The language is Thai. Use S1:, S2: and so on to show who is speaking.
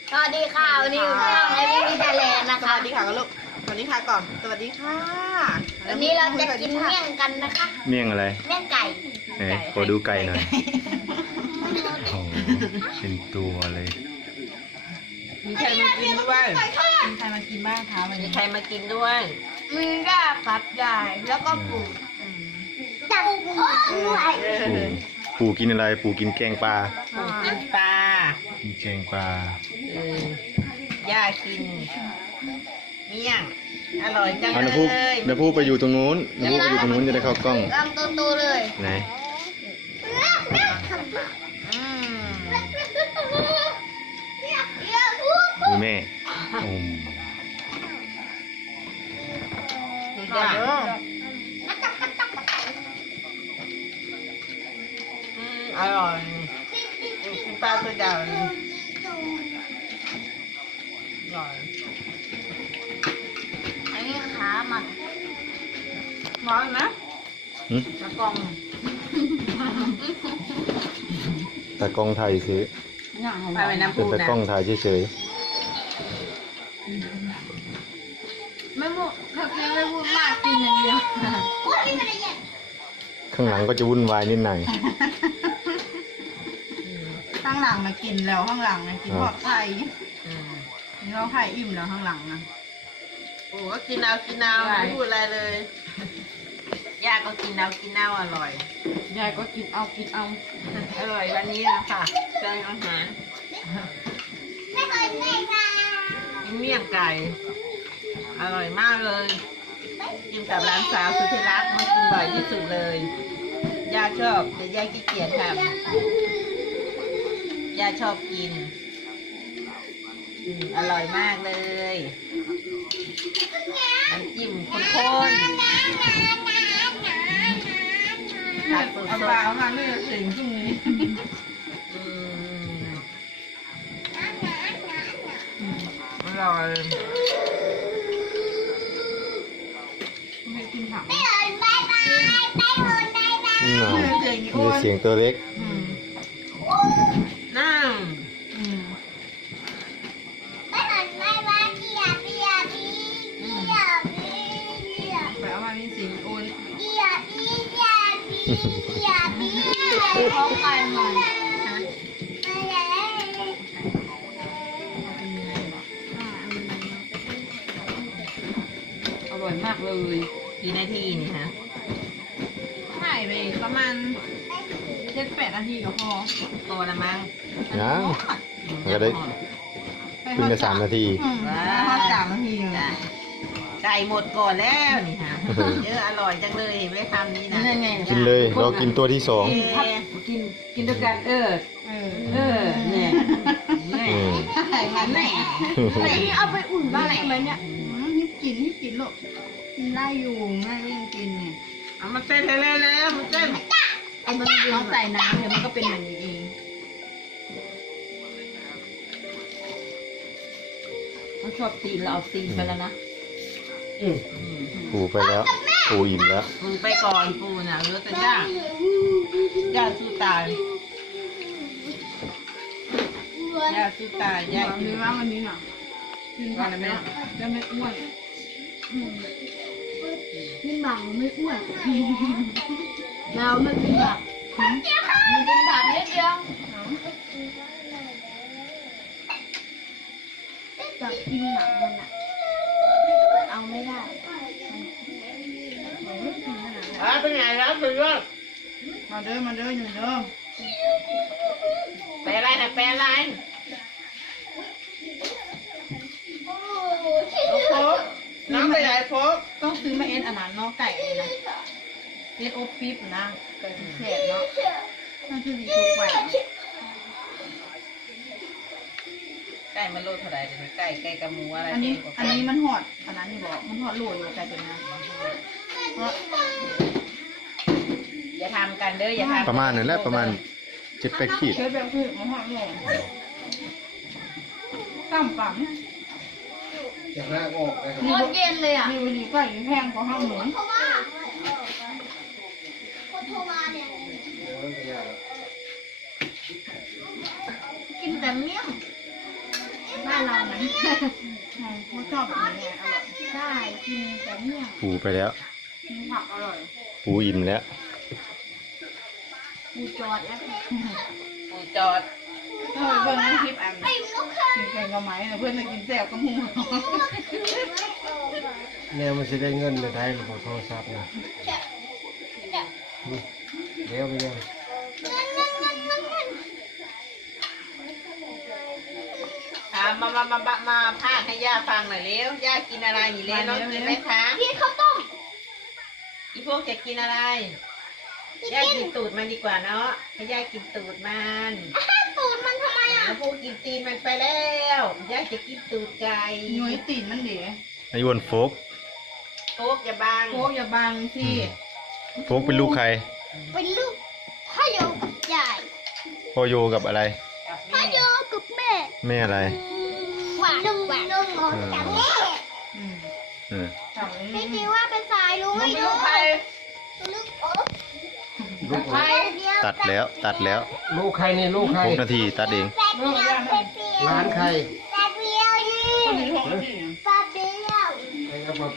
S1: สวัสดีค่ะวันนี้อยู่ช่องไอวิทยาแลนด์นะ
S2: ส
S1: คะ
S2: วัสดีค่ะลูกสวัสดีค่ะก่อนสวัสดีค่ะ
S1: วันนี้เราจะกินเมี่ยงกันนะคะ
S3: เมี่ยงอะไร
S1: เมี่ยงไก่
S3: ไหนขอดูไก่หน่อยโอ้โหเป็นตัวเลย
S2: มีใครมากินด้วยมีใครมากินบ้างคะวันนี้มีใครมากินด้วย
S1: มีย่าครับยายแล้วก็ปู่จับพ่อด้วย
S3: ปู่กินอะไร ปู่กินแกงปลา
S2: กินปลา
S3: กินแกงปลา
S2: ย่ากินเมี่ยงอร่อยจัง
S3: เอา
S2: เล
S3: น้ำพุ
S2: ย
S3: น้ำพุไปอยู่ตรงนู้นน้ำพุไปอยู่ตรงนู้นจะได้เข้ากล้อง
S1: ลำโตๆเลย
S3: ไหน
S2: อืม
S3: ดูแม่โอ้
S2: ดูย่าอร่อยกินปลาตัวใหญ่อร่อย
S1: อันนี้ขามัน
S2: ร้อนนะ
S3: หึ
S2: ตะกอง
S3: ตากล้องถ่ายซื้อ
S2: ไปไปน้ำ
S3: เป็น
S2: พุ
S3: ตา
S2: นะ
S3: กล้องถ่ายเฉย
S1: ไม่พูดถ้ากินไม่พูดมากกินอย่างเดียว
S3: ๆข้างหลังก็จะวุ่นวายนิดหน่อย
S4: ข้างหลังนะกินแล้วข้างหลังนะกินทอดไข่
S2: อืม
S4: กินทอดไข่อิ่มแล้วข้างหลังนะ
S2: โอ้กินเอาไม่พูดอะไรเลยย่าก็กินเอาอร่อย
S4: ยายก็กินเอากินเอา
S2: อร่อยวันนี้นะค่ะแกงอาหารกินเมี่ยงไก่ อร่อยมากเลย กินกับร้านสาวสุดที่รักมากินบ่อยที่สุดเลย ย่าชอบแต่ย่าขี้เกียจทำย่าชอบกินอร่อยมากเลยน้ำจิ้มข้นๆผักส
S4: เอา
S2: ด
S4: ปลาเอามาเลือกสิ่งพรุ่งนี้
S2: ๆอร่อย
S4: ไม่กินผัก
S3: นี่หน่อย
S4: เสียงนี้
S3: มี
S4: โอ้ย
S3: เสียงตัวเล็ก
S2: น้ำ
S4: ไปเอามามีเสียงโอ้ย
S1: ท้องไก่หน่อย
S4: อร่อยมากเลย
S2: กี่นาทีนี่ฮะ
S4: ถ่ายไปประมาณ7-8 นาทีก็พอ
S2: โตละมั้ง
S3: ยังมันก็ได้ขึ้นไป3 นาที
S4: ทอด3 นาทีเลย
S2: จ้ะไก่หมดก่อนแล้วนี่ฮะเยอะอร่อยจังเลยเห็นไหมคำนี้นะ
S3: กินเลยเรากินตัวที่สอง
S5: กินด้วยกัน
S4: เออ
S5: เนี่ยแน่
S3: อืม
S4: แหน่นี่เอาไปอุ่นบ้างไหมเนี่ยที่กินลูกกินได้อยู่ง่ายก็ยังกินเนี่ย
S2: เอามาเต้นเร็วๆแล้วมันเต้น
S4: มันเราใส่น้ำเดี๋ยวมันก็เป็นแบบนี้เอง
S5: เขาชอบตีนเราเอาตีนไปแล้วนะ
S3: ปู่ไปแล้ว ปู่อิ่มแล้ว
S2: ปูไปก่อนปูน่ะเหลือแต่ย่าย่าสู้ตายย่าสู้ตายย่า
S4: บอก
S2: กิ
S4: เล
S2: น
S4: ยว่าวันนี้น่ะกินผักเนี่ยจะไม่อ้วน
S1: กินบังไม่อ้วนเราไม่กินบักมันกินบักนิดเดียวอยากกินหนังมันอ่ะเอาไม่ได้
S2: ไปไหนแล้วไปด้วย
S4: มาเด้ออยู่เด้อ
S2: ไปอะไรนะไปอะไรโฟกน้องไปไหนโฟก
S4: ต้องซื้อมาเอ็นอันนั้นเนาะไก่เลยนะเอ็นโอปี๊บนะไก่แฉะเนาะน่าจะดีทุกวัน
S2: ไก่มันโลเท่าไหร่เดี๋ยวไก่กระมูอะไร
S4: อันนี้มันหอดอันนั้นนี่บอกมันหอดโหลอยู่ไก่ตัวนี้เพราะ
S2: อย่าทำกันเด้ออย่าทำ
S3: ประมาณนั้นแหละประมาณ7-8 ขีด
S4: เคยแบบคือมันหอดโหลตั้มปั๊ม
S1: โคตรเย็นเลยอ่ะ
S4: มีวันนี้ไก่แพงกว่าห้าหมู
S1: กินแต่เมี่ยง
S4: ไป
S1: านเราไหม
S4: เขาชอบแบบนี้ไงอร่อย
S1: ใช่กินแต่เนี่ย
S3: ปูไปแล้ว
S4: กินผักอร่อย
S3: ปูอิ่มแล้ว
S1: ปูจอดแล้ว
S2: ปูจอด
S4: เออเพื่อนนั่งคลิปอันกินแกงกะไหมนะเพื่อนจะกินแซ่บกระมู
S6: เนี่ยมันจะได้เงินไปได้หรือเปล่าโทรศัพท์นะเดี๋ยวไปยัง
S2: มาพากให้ย่าฟังหน่อยเร็วย่ากินอะไรนี่เร็วน้องกินไหมคะ
S1: กินข้าวต้ม
S2: อีพวกจะกินอะไรย่ากินตูดมันดีกว่าเนาะให้ย่ากินตูดมัน
S1: ตูดมันทำไมอ่ะ
S2: แล้วพวกกินตีนมันไปแล้วย่าจะกินตูดไก่
S4: หน่วยตีนมันเดี๋ยว
S3: ไอ้อ้วนโฟก
S2: โป๊กอย่าบัง
S4: โค้กอย่าบังสิ
S3: โฟกเป็นลูกใคร
S1: เป็นลูกพ่อโยกับยาย
S3: พ่อโยกับอะไร
S2: กับ
S1: พ่อ
S2: แม่
S1: โยกับแม่
S3: แม่อะไร
S1: หวานหวานนมของกับแม่
S4: อืม
S3: เออ
S4: สั่ง
S1: ไม่คิดว่าเป็นสายลุง
S2: ลู
S1: ไม่
S2: ก
S1: รู้
S2: ใคร
S1: ลูกโอ๊
S6: ลูก
S2: ใคร
S3: ตัดแล้วตัดแล้ว
S6: ลูกใครนี่ลูกใคร
S3: 6 นาทีตัดเอง
S1: แป๊บเดียว
S6: ร้านใคร